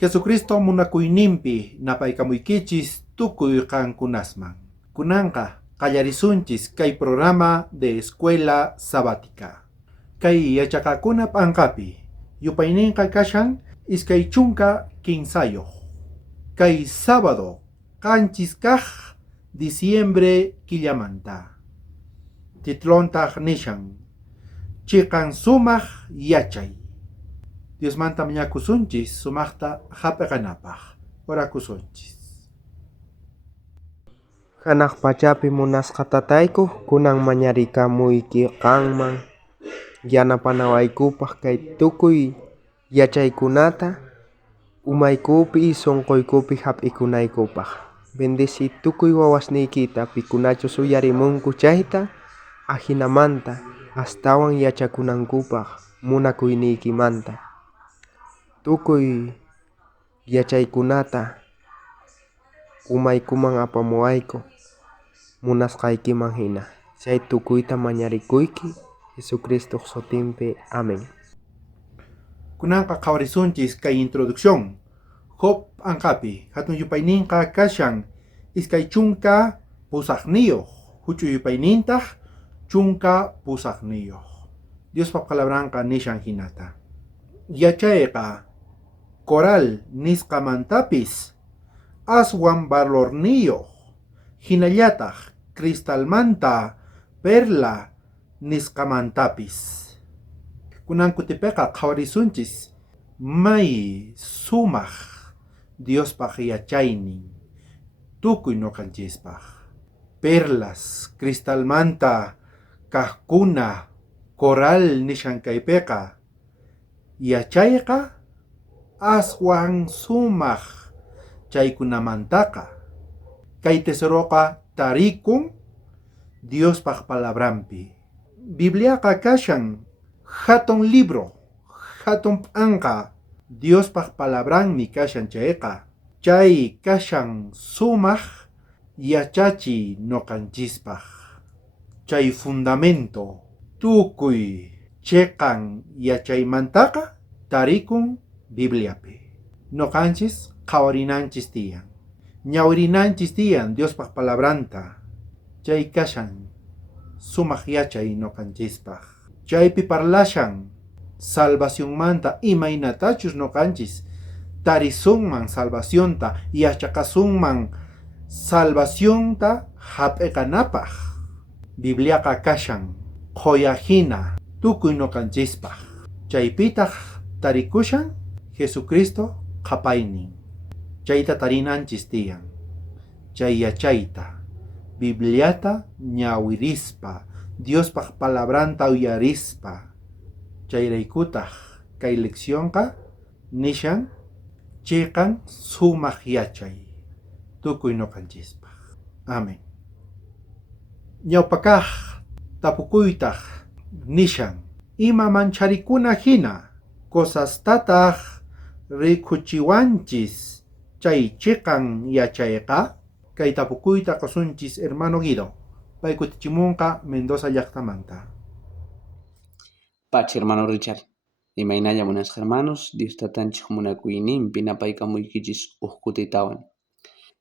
Jesucristo munakuyninpi napaykamuykichis tukuy qankunasman. Kunanqa qallarisunchis kay programa de escuela sabática. Kay yachaqakuna p'anqapi yupayninqa kashan iskay chunka kinsayoq. Kay sábado qanchis kaq diciembre killamanta. Titlontaq nishan chiqan sumaq yachay. Dios manta mañakusunchis sumaqta hap'iqanapaq. Orakusunchis. Hanaq pachapi munasqa tatayku kunan mañarikamuyki qanman yanapanawaykupak kay tukuy yachaykunata umaykupi sunquykupi hap'ikunaykupaq. Bendeci tukuy wawasniykita pikunachus uyarimunku chayta ahinamanta astawan yachakunankupaq munakuyniykimanta. Tukuy yachaykunata umaykuman apamuwayku munasqaykiman hina. Chay tukuyta mañarikuyki Jesucristo sutinpi. Amén. Kunanqa qhawarisunchis kay introducción. Job anqapi hatun yupayninqa kashan iskay chunka pusaqniyuq. Huch'u yupaynintaq chunka pusaqniyuq. Diospa palabranqa nishan hinata. Yachayqa coral nisqamantapis aswan valorniyuq. Hinallataq cristalmanta perla nisqamantapis. Kunan kutipiqa qhawarisunchis may sumaq Diospaq yachaynin tukuy nuqanchispaq. Perlas cristalmanta kaqkuna coral nishan kaypiqa yachayqa aswan sumaq chaykunamantaqa. Kay tesoruqa tarikun Diospaq palabrampi. Bibliaqa kashan hatun libro, hatun p'anqa Diospaq palabranmi kashan chayqa. Chay kashan sumaq yachachiy nuqanchispaq. Chay fundamento tukuy chiqan yachaymantaqa tarikun Bibliapi. Nuqanchis qhawarinanchis tiyan. Ñawirinanchis tiyan Diospaq palabranta. Chay kashan sumaq yachay nuqanchispaq. Chaypi parlashan salvacionmanta imaynatachus nuqanchis tarisunman salvacionta yachaqasunman salvacionta hap'iqanapaq. Bibliaqa kashan qoyahina tukuy nuqanchispaq. Chaypitaq tarikushan Jesucristo qhapaynin. Chayta tarinanchis tiyan. Chay yachayta Bibliata ñawirispa Diospaq palabranta uyarispa. Chayraykutaq kay leccionqa nishan chiqan sumaq yachay tukuy nuqanchispaq. Amén. Ñawpakaq tapukuytaq nishan ima mancharikuna hina cosastataq rikuchiwanchis chay chiqan yachayqa. Kay tapukuyta qasunchis hermano Guido. Pay kutichimunqa Mendoza llaqtamanta. Pachi hermano Richard. Imaynalla munasqa hermanos, Dios tatanchik munakuyninpi napaykamuykichis kutitawan.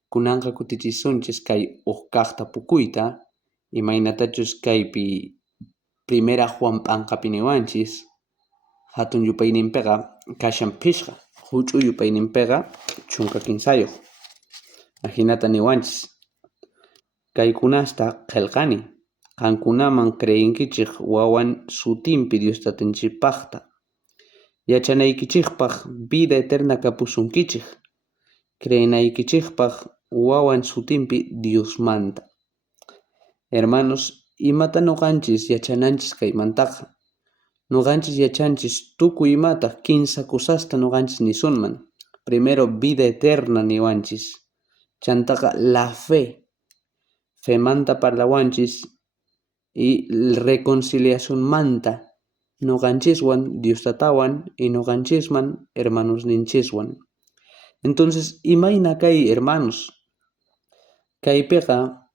Kunanqa kutichisunchis kay kaqta pukuyta, imaynatachus kaypi primera Juan p'anqapi niwanchis, hatun yupayninpiqa kashan phishqa, huch'u yupayninpiqa chunka kinsayuq. Ahinata niwanchis, kaykunasta qillqani, qankunaman creyinkichik wawan sutinpi Dios tatanchikpaqta. Yachanaykichikpaq vida eterna kapusunkichik, creyinaykichikpaq wawan sutinpi Diosmanta. Hermanos, imata nuqanchis yachananchis kaymantaqa. Nuqanchis yachanchis tukuy imata kinsa kusasta nuqanchis nisunman. Primero vida eterna niwanchis. Chantaqa la fe. Femanta parlawanchis y reconciliación manta nuqanchiswan Diostatawan y nuqanchisman hermanos ninchiswan. Entonces, imayna kay hermanos, kaypiqa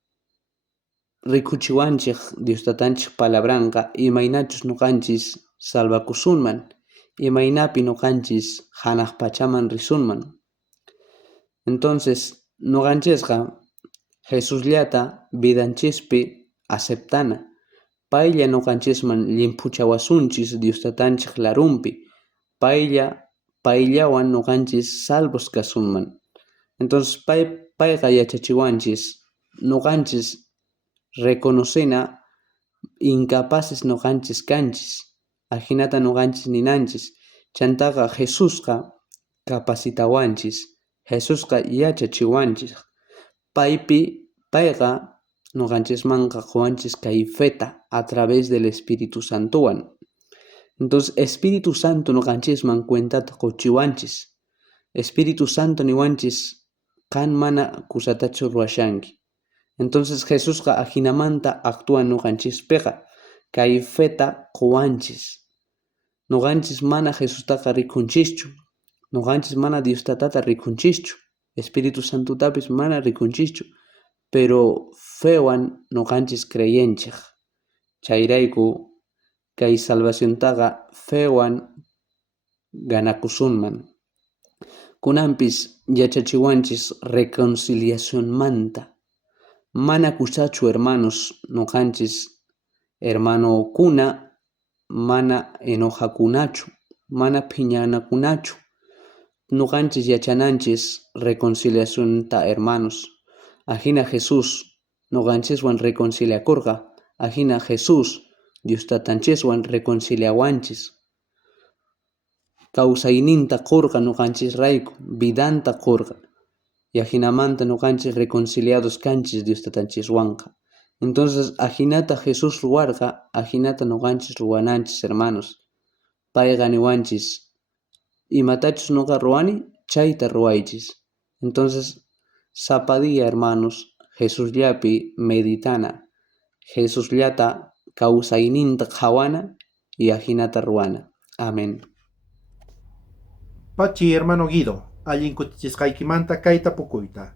rikuchiwanchik Diostatanchik palabranqa imaynachus nuqanchis salvakusunman imaynapi nuqanchis hanaq pachaman risunman. Entonces nuqanchesqa Jesusllata vidanchispi aceptana. Paylla nuqanchisman llimpuchawasunchis Diostatanchik larumpi. Payllawan nuqanchis salvos kasunman. Entonces payqa yachachiwanchis nuqanchis reconocena incapaces nuqanchis kanchis. Ajinata nuqanchis ninanchis. Chantaqa Jesusqa capacitawanchis. Jesusqa yachachiwanchis. Payqa nuqanchismanqa quwanchis kay feta a través del Espíritu Santowan. Entonces Espíritu Santo nuqanchisman cuentata quchiwanchis. Espíritu Santo niwanchis kan mana kusatachu ruwashanki. Entonces Jesusqa ajinamanta actúa nuqanchispiqa kay feta quwanchis. Nuqanchis mana Jesustaqa rikunchischu. Nuqanchis mana Diostatata rikunchischu. Espíritu Santotapis mana rikunchischu. Pero fewan nuqanchis creyenchik. Chayrayku kay salvaciontaqa fewan ganakusunman. Kunanpis yachachiwanchis reconciliacionmanta. Mana kusachu hermanos nuqanchis hermanokuna mana enojakunachu, mana phiñanakunachu. Nuqanchis yachananchis reconciliacionta hermanos. Ajina Jesús nuqanchiswan reconciliakurqa. Ajina Jesús Diostatanchishwan reconciliawanchis. Kawsayninta qurqa nuqanchisrayku, vidanta qurqa. Y ajinamanta nuqanchis reconciliados kanchis Diostatanchishwanqa. Entonces ajinata Jesús ruwarqa, ajinata nuqanchis ruwananchis hermanos. Payqa niwanchis imatachus nuqa ruwani, chayta ruwaychis. Entonces sapadía hermanos, Jesusllapi meditana, Jesusllata kawsayninta qhawana y ajinata ruwana. Amén. Pachi hermano Guido, allin kutichisqaykimanta kay tapukuyta.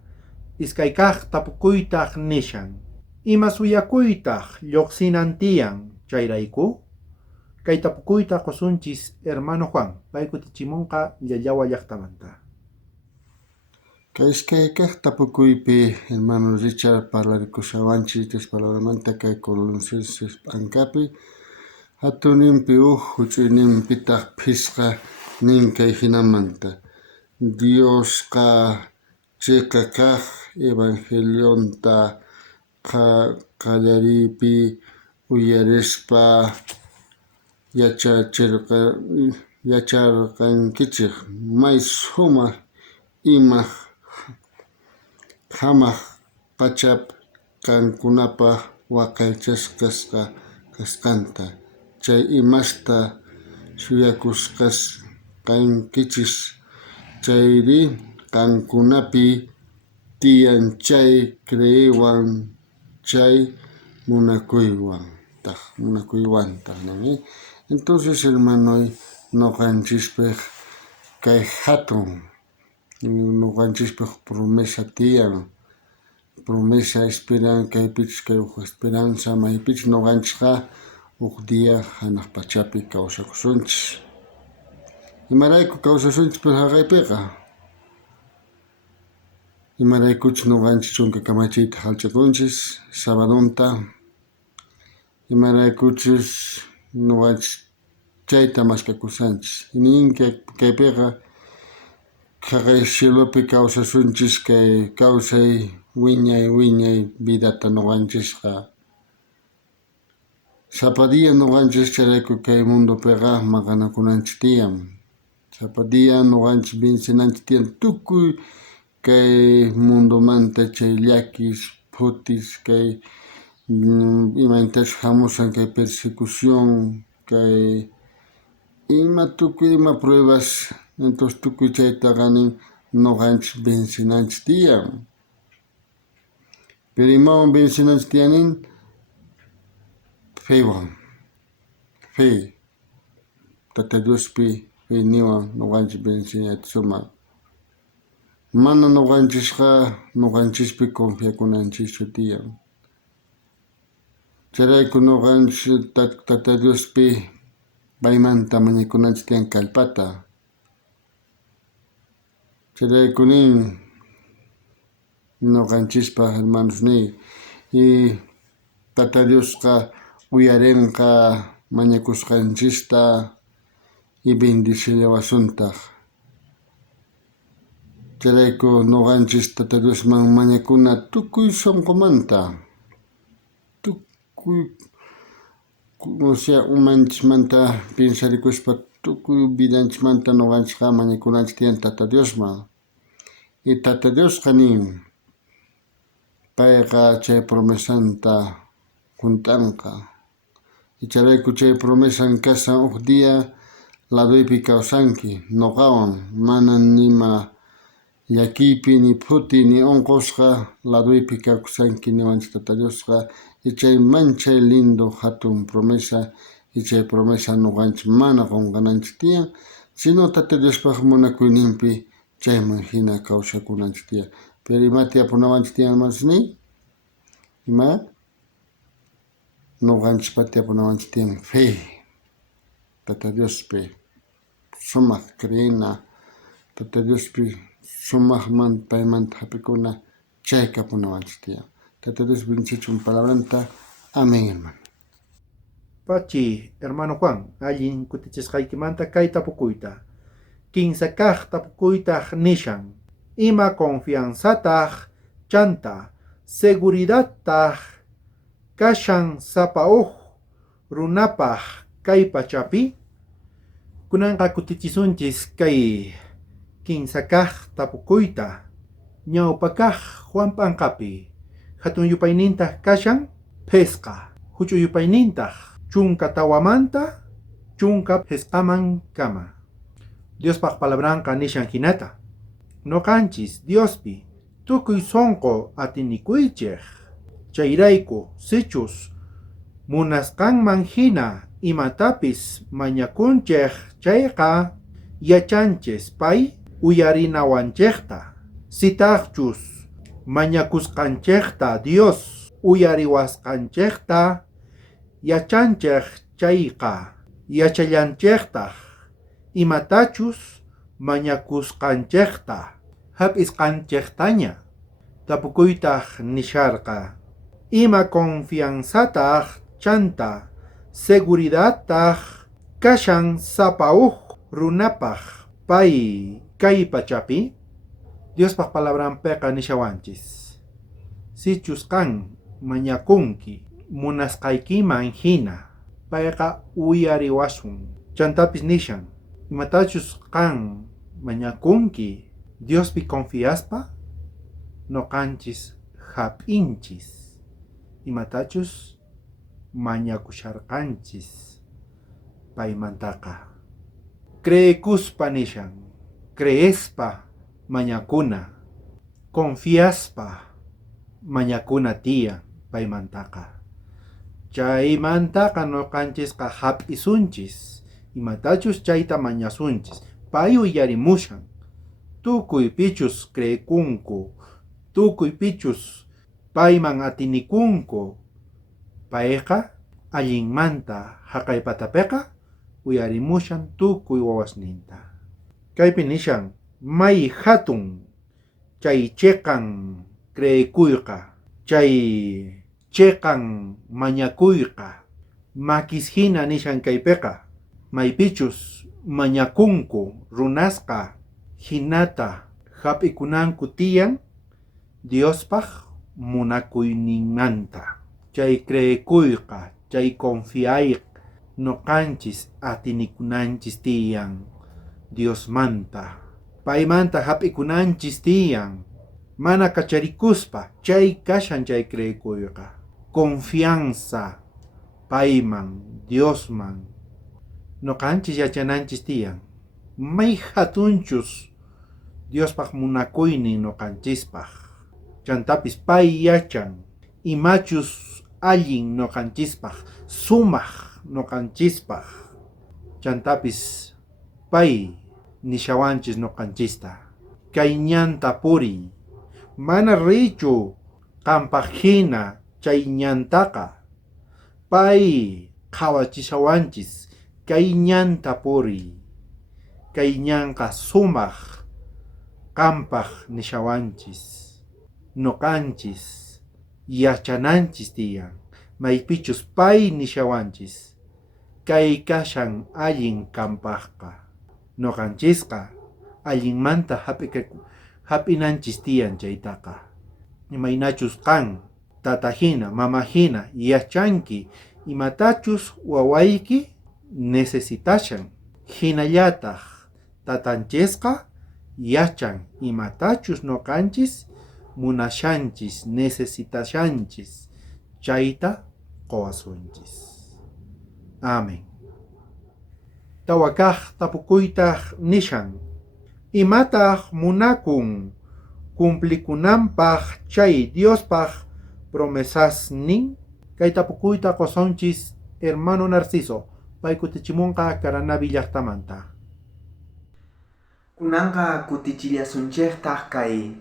Iskaykaq tapukuytaq nishan. Ima suyakuytaq lluqsinantiyan chayrayku? Kay tapukuyta qusunchis hermano Juan, pay kutichimunqa llallawa llaqtamanta. Kayskaykaq tapukuypi hermano Richard parlarikushawanchis Diospalamanta kay Colosenses ankapi hatuninpi huch'uyninpitaq phisqa nin kay hinamanta Diosqa chayqa kaq evangelionta qallariypi uyarispa yacharqankichik may sumaq ima hamaq pachap kankunapaq waqaychasqa kasqanta chay imasta shuyakusqankichis chayri kankunapi tiyan chay creewan chay munakuywantaq nani. Entonces hermanoy nuqanchispej kay hatun nuqanchispej promesa tiyan promesa esperan kaypich kay esperanza maypich nuqanchikqa uq dia hanaq pachapi kawsakusunchis. Imarayku kawsasunchis haqaypiqa? Imaraykuchus nuqanchis chunka kamachiyta halchakunchis sabadunta. Imaraykuchus nuqanchis chayta maskakusanchis. Nin kaypiqa haqay cielopi kawsasunchis kay kawsay wiñay vidata nuqanchisqa. Sapadía nuqanchis chayrayku kay mundopiqa maqanakunanchis tiyan. Sapadía nuqanchis binsinanchis tiyan tukuy kay mundomanta chay llakis, phutis, kay imaytachu hamusan kay persecución, kay tukuy ima pruebas, entonces tukuy chaytaqa nin nuqanchis binsinanchis tiyan. Pero imawan binsinanchis tiyanin fewan, fe, Tata Diospi fe niwan nuqanchis binsinayta sumaq. Mana nuqanchispi confiakunanchischu tiyan. Chayrayku nuqanchis Tata Diospi paymanta mañakunanchis tiyan kallpata. Chayraykuni ñuqanchispa hermanosni y Tata Diosqa uyarinqa mañakusqanchista y bendicillawasuntaj. Chayrayku ñuqanchis Tata Diosman mañakuna tukuy sunqumanta, tukuy o sea, umanchikmanta pensarikushpa tukuy vidanchikmanta ñuqanchikqa mañakunanchik tiyan Tata Diosman. Y Tata Diosqa nin, payqa chay promesanta juntanqa. Y chayrayku chay promesan kashan huk día laduypi kawsanki ñuqawan, mana nima llakiypi ni phuti ni unqusqa laduypi kawsanki niwanchik Tata Diosqa. Y chay manchay lindo hatun promesa y chay promesa ñuqanchik mana qunqananchik tiyan, sino Tata Diospaq munakuyninpi chayman hina kawsakunanchik tiyan. Pero imata yapunawanchik tiyan hermanosni, ima ñuqanchikpa yapunawanchik tiyan fe, Tata Diospi sumaq creena, Tata Diospi sumaqman paymanta hap'ikuna chay kapunawanchik tiyan. Tata Dios bendichun palabranta. Amén, hermano. Pachi, hermano Juan, allin kutichisqaykimanta kay tapukuyta. Kinsa kaq tapukuytaq nishan. Ima confianzataq chanta, seguridadtaq kashan sapa runapaq kay pachapi. Kunanqa kutichisunchis kay kinsa kaq tapukuyta. Ñawpa kaq Juan P'anqapi. Hatun yupaynintaq kashan pesqa. Huch'u yupaynintaq chunka tawamanta chunka pesqaman kama. Diospaq palabranqa nishan hinata. Noqanchis Diospi tukuy sonqo atinikuychik. Chayrayku sichus munasqanman hina imatapis mañakunchik chayqa yachanchis pay uyarinawanchikta. Sitaqchus mañakusqanchikta Dios uyariwasqanchikta yachanchik chayqa yachallanchiktaq imatachus mañakusqanchikta hap'isqanchiktaña. Tapukuytaq nisharqa ima confianzataq chanta, seguridadtaq kashan sapa runapaq pay kay pachapi. Diospaq palabranpiqa nishawanchis. Sichus qan mañakunki munasqaykiman hina payqa uyariwasun. Chantapis nishan, imatachus qan mañakunki Diospi confiaspa noqanchis hap'inchis. Imatachus mañakusharqanchis paymantaqa. Creekuspa nishan, creespa mañakuna, confiaspa mañakuna tiyan paymantaqa. Chaymantaqa noqanchisqa hap'isunchis, imatachus chayta mañasunchis, pay uyarimushan. Tukuy pichus creekunku, tukuy pichus payman atinikunku, payqa allinmanta haqay patapiqa uyarimushan tukuy wawasninta. Kaypi nishan, may hatun chay chiqan creekuyqa, chay chiqan mañakuyqa, makis hina nishan kaypiqa, maypichus mañakunku runasqa hinata hap'ikunanku tiyan Diospaq munakuyninmanta. Chay creekuyqa, chay confiayq noqanchis atinikunanchis tiyan Diosmanta. Paymanta hap'ikunanchis tiyan. Mana kacharikuspa chay kashan chay creekuyqa. Confianza payman, Diosman noqanchis yachananchis tiyan. May hatunchus Diospaq munakuynin noqanchispaq. Chantapis pay yachan imachus allin noqanchispaq, sumaq noqanchispaq. Chantapis pay nishawanchis noqanchista. Kay ñanta puriy, mana richu qampaq hina chay ñantaqa. Pay qhawachishawanchis kay ñanta puri, kay ñanqa sumaq qampaq nishawanchis, noqanchis yachananchis tiyan, maypichus pay nishawanchis, kay kashan allin kampaqqa, noqanchisqa allinmanta hap'inanchis tiyan chaytaqa. Imaynachus qan, tatahina, mamahina yachanki imatachus wawayki necesitashan, hinallataq tatanchisqa yachan imatachus noqanchis munashanchis, necesitashanchis, chayta qowasunchis. Amén. Tawakaq tapukuytaq nishan, imataq munakun cumplikunanpaq chay Diospaq promesas nin. Kay tapukuyta qosunchis hermano Narciso, pay kutichimunqa Caranavi llaqtamanta. Kunanqa kutichillasunchikta kay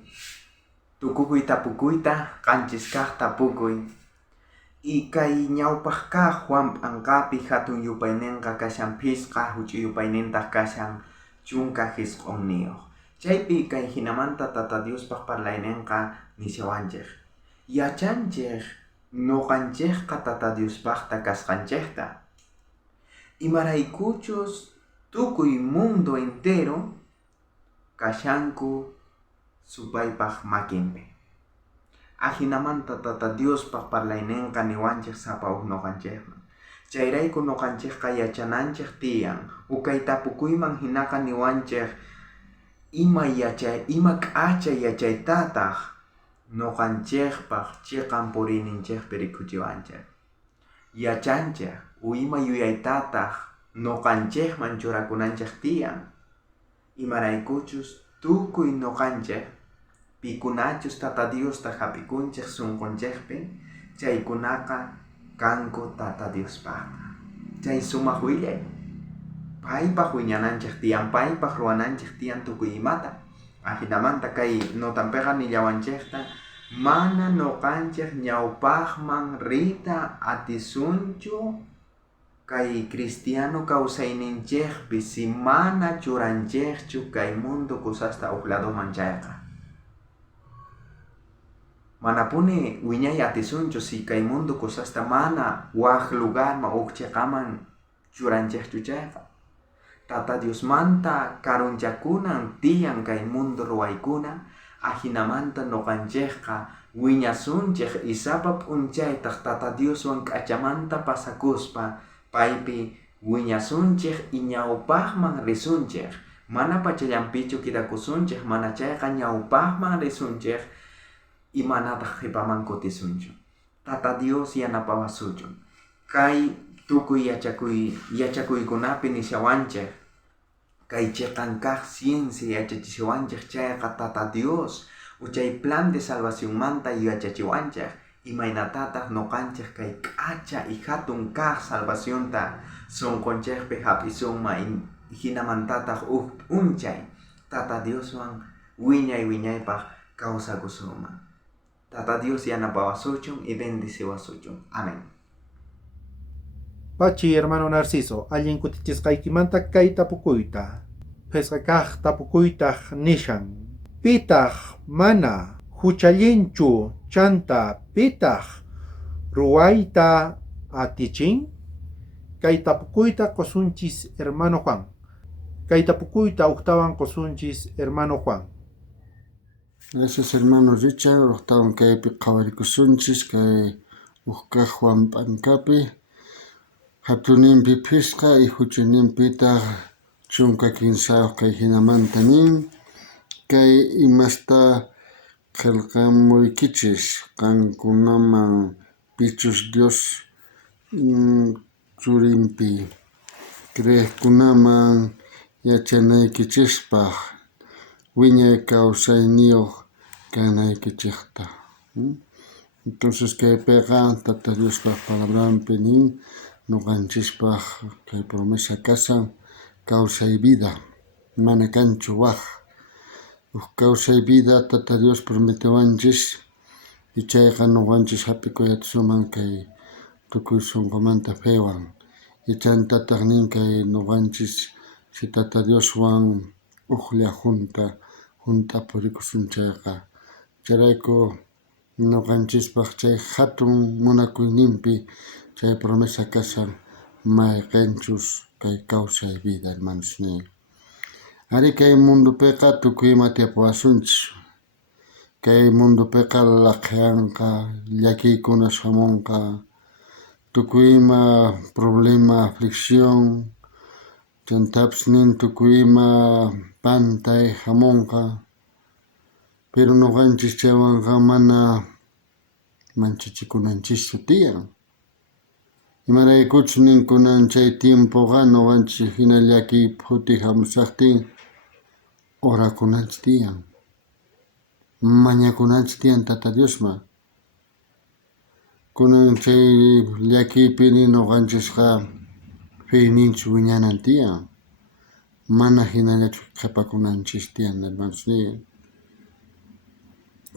tukukuy tapukuyta qanchis kaq tapukuy. Y kay ñawpaq kaq Juan P'anqapi hatun yupayninqa kashan phisqa huch'uy yupaynintaq kashan chunka hisq'unniyuq. Chaypi kay hinamanta Tata Diospaq parlayninqa nishawanchik. Yachanchik noqanchikqa Tata Diospaqta kasqanchikta. Imaraykuchus tukuy mundo entero kashanku supaypaq makinpi. Ahinamanta Tata Diospaq parlayninqa niwanchik sapawuq noqanchikman. Chayrayku noqanchikqa yachananchik tiyan, ukay tapukuyman hinaqa niwanchik ima k'acha yachaytataq noqanchikpaq chiqan puriyninchikpi rikuchiwanchik. Yachanchik ima yuyaytataq noqanchikman churakunanchik tiyan. Imaraykuchus tukuy noqanchik pikunachus Tata Diosta hapikunchik sunqunchikpi, chaykunaqa kanku Tata Diospaqta. Chay sumaq willay, paypaq wiñananchik tiyan, paypaq ruwananchik tiyan tukuy imata. Ahinamanta kay notanpiqa nillawanchikta mana noqanchik ñawpaqman rita atisunchu kay cristiano kawsayninchikpi si mana churanchikchu kay mundo kusasta uq ladoman chayqa. Manapuni wiñay atisunchu si kay mundo kusasta mana waq lugarman uq chiqaman churanchikchu chayqa. Tata Diosmanta karunchakunan tiyan kay mundo ruwaykuna, ahinamanta noqanchikqa wiñasunchik isapa p'unchaytaq Tata Dioswan k'achamanta pasakuspa paypi wiñasunchik y ñawpaqman risunchik. Mana pachallanpichu kidakusunchik, mana chayqa ñawpaqman risunchik y manataq qipaman kutisunchu. Tata Dios yanapawasuchun. Kay tukuy yachakuykunapi nishawanchik, kay chiqan kaq ciencia yachachishawanchik chayqa Tata Dios uchay plan de salvacionmanta yachachiwanchik. Imaynatataq noqanchik kay k'acha y hatun kaq salvacionta sunqunchikpi hapisunman hinamantataq uq p'unchay Tata Dioswan wiñaypaq kawsakusunman. Tata Dios yanapawasuchun y bendiciwasuchun. Amén. Pachi hermano Narciso, allin kutichisqaykimanta kay tapukuyta, phesqa kaq tapukuytaq nishan, pitaq mana huchallinchu chanta pitaq ruwayta atichin? Kay tapukuyta qosunchis hermano Juan. Kay tapukuyta uqtawan qosunchis hermano Juan. Gracias hermano Richard, octawan kaypi qhawarikusunchis kay uqkaq Juan P'anqapi hatuninpi phisqa y huchuninpitaq chunka kinsayuq kay hinamanta nin, kay imasta qillqamuykichis qankunaman pichus Dios churinpi creqkunaman yachanaykichispaq wiñay kawsayniyuq kanaykichikta. Entonces kaypiqa Tata Diospaq palabranpi nin noqanchispaq kay promesa kasan kawsay vida, mana kanchu waq. Kawsay vida Tata Dios prometiwanchis y chayqa noqanchis hap'ikuy atisunman kay tukuy sunqumanta paywan Ichantataq ninkay nuqanchis si Tata Dioswan uqlla junta purikusunchayqa. Chayrayku nuqanchispaq chay hatun munakuyninpi chay promesa kashan mayqinchus kay kawsay vida hermanosni. Ari kay mundupiqa tukuy ima tiyapawasunchis. Kay mundupiqa laqhanqa, llakiykuna hamunqa, tukuy ima problema, aflicción, chantapis nin tukuy ima pantay hamunqa, pero nuqanchis chaywanqa mana manchachikunanchisu tiyan. Imaraykuchus ninkunan chay tiempoqa nuqanchis hina llakiypi huti hamusaqtin orakunanchis tiyan, mañakunanchis tiyan Tata Diosman. Kunan chay llakiypini nuqanchisqa feyninchis wiñanan tiyan, mana hinallachu qhipakunanchis tiyan hermanosni.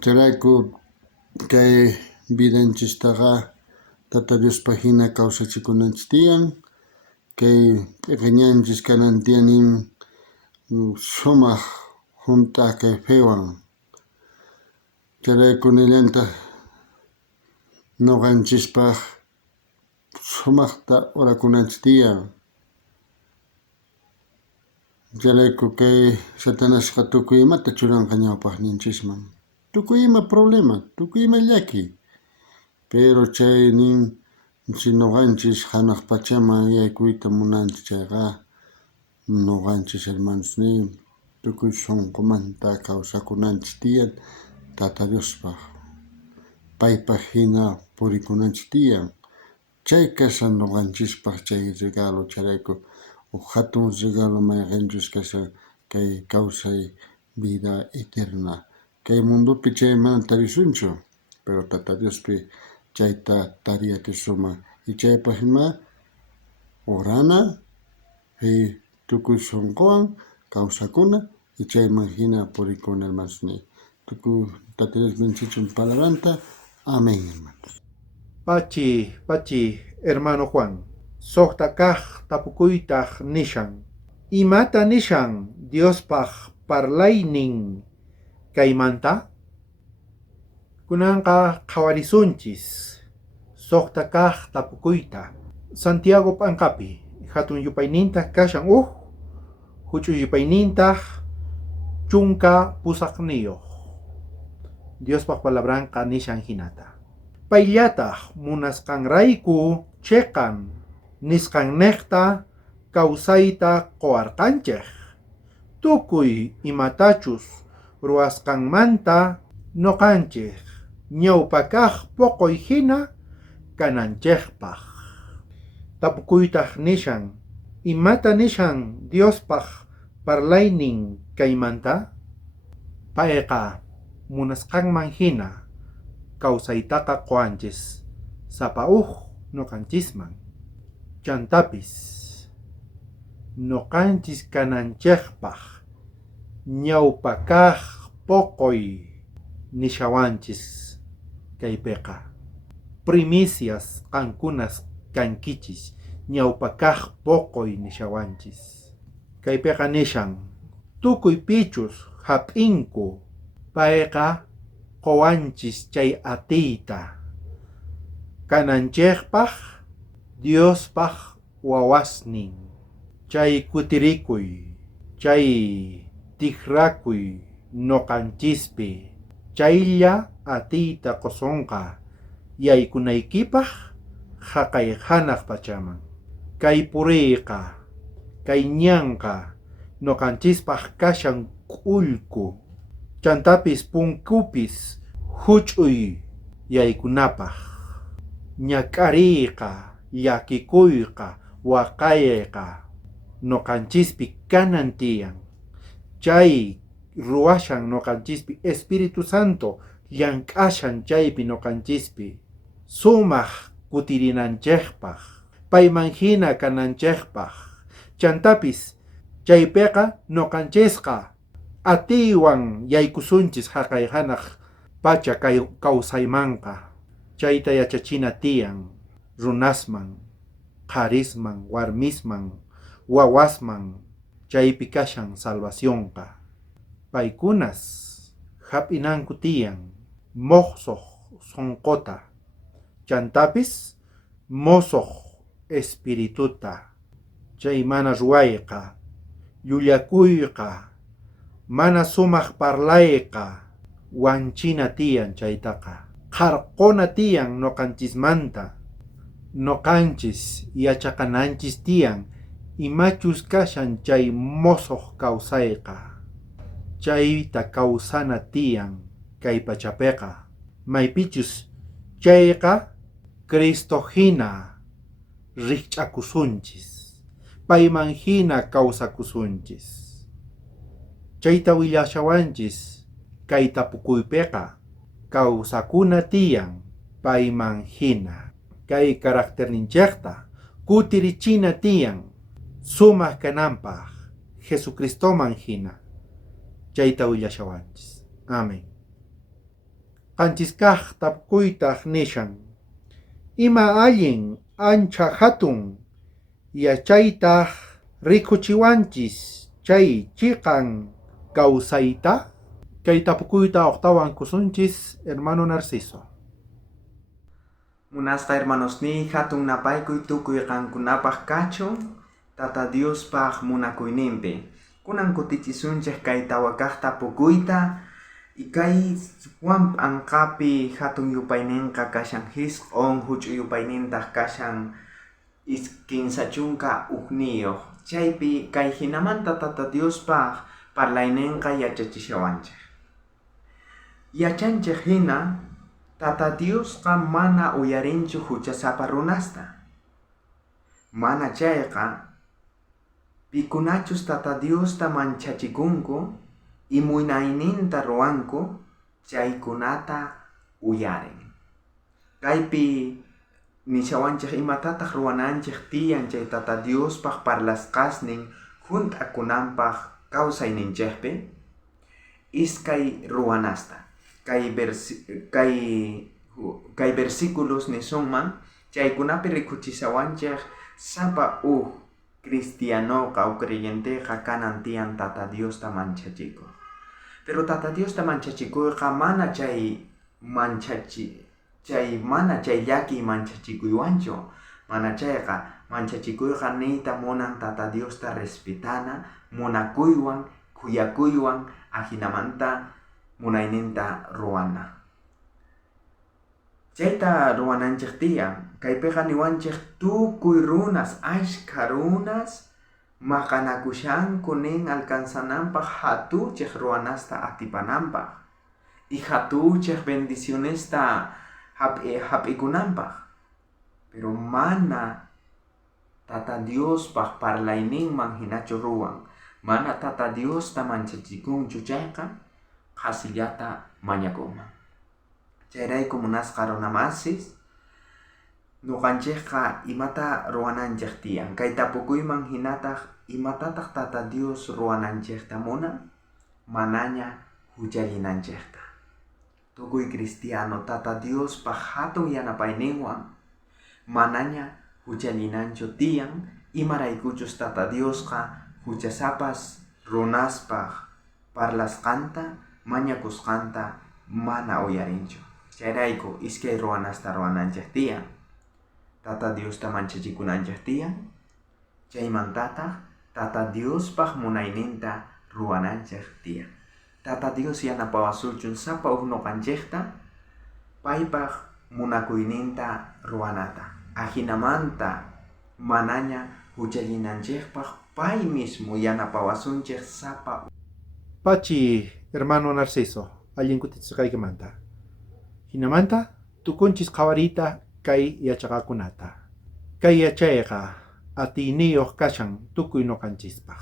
Chayrayku kay vidanchistaqa Tata Diospa hina kawsachikunanchis tiyan, kay p'iqiñanchis kanan tiyanin sumaq junta kay fewan. Chayrayku nillantaq nuqanchispaq sumaqta orakunanchis tiyan. Chayrayku kay Satanasqa tukuy imata churanqa ñawpaqninchisman, tukuy ima problema, tukuy ima llaki, pero chay nin si nuqanchis hanaq pachaman yaykuyta munanchis chayqa nuqanchis hermanosni tukuy sunqumanta kawsakunanchis tiyan Tata Diospaq, paypaq hina purikunanchis tiyan. Chay kashan nuqanchispaq chay regalo, chayrayku hatun regalo mayqinchus kashan kay kawsay vida eterna. Kay mundupi chay mana tarisunchu, pero Tata Diospi chayta tariyachisunman y chaypaq ima orana tukuy sunquwan kawsakuna y chayman hina purikuna hermanosni. Tukuy Tata Dios bendición palabranta. Amén, hermanos. Pachi, hermano Juan, soqta kaq tapukuytaq nishan. Imata nishan Diospaq parlaynin kaymanta? Kunanqa qhawarisunchis soqta kaq tapukuyta. Santiago p'anqapi hatun yupaynintaq kashan huch'uy yupaynintaq chunka pusaqniyuq. Diospaq palabranqa nishan hinata. Payllataq munasqanrayku cheqan nisqanniqta kawsayta qowarqanchik. Tukuy imatachus ruwasqanmanta nuqanchik ñawpa kaq poqoy hina kananchikpaq. Tapukuytaq nishan, imata nishan Diospaq parlaynin kaymanta? Payqa munasqanman hina kawsaytaqa qowanchis sapa nuqanchisman. Chantapis nuqanchis kananchikpaq ñawpa kaq poqoy nishawanchis kaypiqa. Primicias qankunas kankichis ñawpa kaq poqoy nishawanchis. Kaypiqa nishan tukuy pichus hap'inku payqa qowanchis chay atiyta kananchikpaq Diospaq wawasnin. Chay kutirikuy, chay tikrakuy nuqanchispi chaylla atiyta qosunqa yaykunaykipaq haqay hanaq pachaman. Kay puriyqa, kay ñanqa nuqanchispaq kashan k'ullku, chantapis punkupis huch'uy yaykunapaq. Ñak'ariyqa, llakikuyqa, waqayqa nuqanchispi kanan tiyan. Chay ruwashan nuqanchispi Espiritu Santo llank'ashan chaypi nuqanchispi sumaq kutirinanchikpaq, payman hina kananchikpaq. Chantapis chaypiqa nuqanchisqa atiywan yaykusunchis haqay hanaq pacha kawsaymanqa. Chayta yachachina tiyan runasman qarisman, warmisman, wawasman, chaypi kashan salvacionqa. Paykunas hap'inanku tiyan moqsoq sonqota, chantapis mosoq espirituta, chay mana ruwayqa, llullakuyqa, mana sumaq parlayqa, wanchina tiyan chaytaqa. Qarqona tiyan noqanchismanta, noqanchis yachaqananchis tiyan imachus kashan chay mosoq kawsayqa. Chayta kawsana tiyan kay pachapiqa. Maypichus chayqa Cristo hina rikch'akusunchis, payman hina kawsakusunchis. Chayta willashawanchis kay tapukuypiqa kawsakuna tiyan payman hina. Kay karakterninchikta kutirichina tiyan sumaq kananpaq Jesucristoman hina. Chayta willashawanchis. Amén. Qanchiskaq tapukuytaq nishan, ima allin ancha hatun yachaytaq rikuchiwanchis chay chiqan kawsayta. Kay tapukuyta octawan kusunchis hermano Narciso. Munasqa hermanosni hatun napaykuy tukuy qankunapaq kachun Tata Diospaq munakuyninpi. Kunan kutichisunchik kay tawakaq tapukuyta y kay Juan anqapi hatun yupayninqa kashan hisq'un huch'uy yupaynintaq kashan kinsa chunka uqniyuq. Chaypi kay hinamanta Tata Diospaq parlayninqa yachachishawanchik. Yachanchik hina Tata Diosqa mana uyarinchu huchasapa runasta. Mana chayqa pikunachus Tata Diosta manchachikunku y munayninta ruwanku chaykunata uyarin. Kaypi nishawanchik imatataq ruwananchik tiyan chay Tata Diospaq parlasqasnin hunt'akunanpaq kawsayninchikpi iskay ruwanasta. Kay versículos nisunman chaykunapi rikuchishawanchik sapa cristianoqa o creyenteqa kanan tiyan Tata Diosta manchachikuq. Pero Tata Diosta manchachikuyqa mana chay llaki manchachikuywanchu. Mana chayqa manchachikuyqa niyta munan Tata Diosta respetana, munakuywan, kuyakuywan, ahinamanta munayninta ruwana. Chayta ruwananchik tiyan, kaypiqa niwanchik tukuy runas, ashka runas maqanakushanku nin alcanzananpaq hatuchik ruwanasta atipananpaq y hatuchik bendicionesta hap'ikunanpaq. Pero mana Tata Diospaq parlayninman hinachu ruwan, mana Tata Diosta manchachikunchu chayqa qasillata mañakunman. Chayrayku munasqa runamasis nuqanchikqa imata ruwananchik tiyan. Kay tapukuyman hinataq imatataq Tata Dios ruwananchikta munan manaña huchallinanchikta. Tukuy cristiano Tata Diospaq hatun yanapayninwan manaña huchallinanchu tiyan imaraykuchus Tata Diosqa huchasapas runaspaq parlasqanta mañakusqanta mana uyarinchu. Chayrayku iskay ruwanasta ruwananchik tiyan. Tata Diosta manchachikunanchik tiyan. Chaymantataq Tata Diospaq munayninta ruwananchik tiyan. Tata Dios yanapawasulchun sapa nuqanchikta paypaq munakuyninta ruwanata. Ahinamanta manaña huchallinanchikpaq pay mismo yanapawasunchik sapa. Pachi hermano Narciso, allin kutichishqaykimanta. Hinamanta tukunchis qawariyta kay yachaqakunata. Kay yachayqa atiniyuq kashan tukuy nuqanchispaq.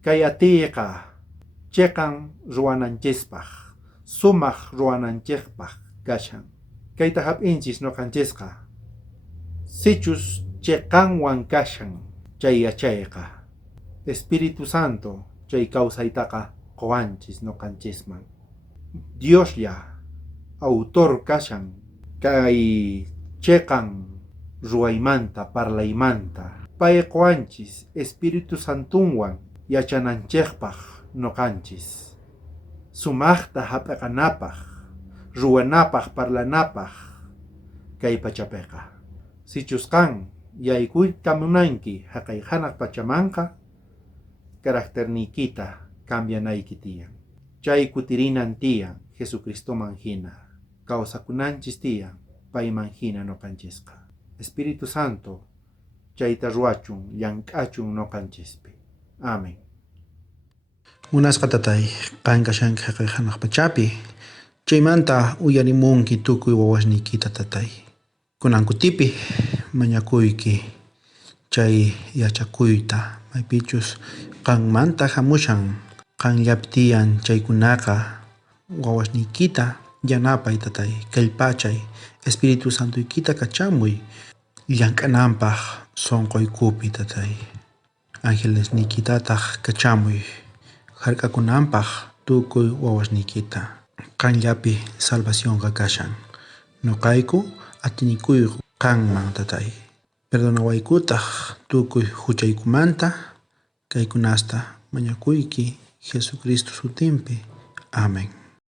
Kay atiyqa chiqan ruwananchispaq, sumaq ruwananchikpaq kashan. Kayta hap'inchis nuqanchisqa sichus chiqanwan kashan chay yachayqa. Espíritu Santo chay kawsaytaqa quwanchis nuqanchisman. Dioslla autor kashan kay chiqan ruaymanta parlaymanta payquanchis Espíritu Santunwan yachananchikpaq noqanchis sumaqta hap'aqanapaq ruwanapaq parlanapaq kay pachapiqa sichusqan yaykuyta munanki haqay hanaq pachamanqa karakterniykita cambianayki tiyan chay kutirinan tiyan Jesucristoman hina kawsakunanchis tiyan payman hina noqanchisqa Espíritu Santo chayta ruachun llank'achun noqanchispi amén. Munasqa tatay qankashanki haqay hanaq pachapi chaymanta uyarimunki tukuy wawasniykita tatay kunan kutipi mañakuyki chay yachakuyta maypichus qanmanta hamushan qanllapi tiyan chaykunaqa wawasniykita yanapay tatay kallpachay Espíritu Santuykita kachamuy llank'ananpaq sunquykupi tatay angelesniykitataq kachamuy hark'akunanpaq tukuy wawasniykita qanllapi salvacionqa kashan nuqayku atinikuyku qanman tatay perdonawaykutaq tukuy huchaykumanta kaykunasta mañakuyki Jesucristo sutinpi amén.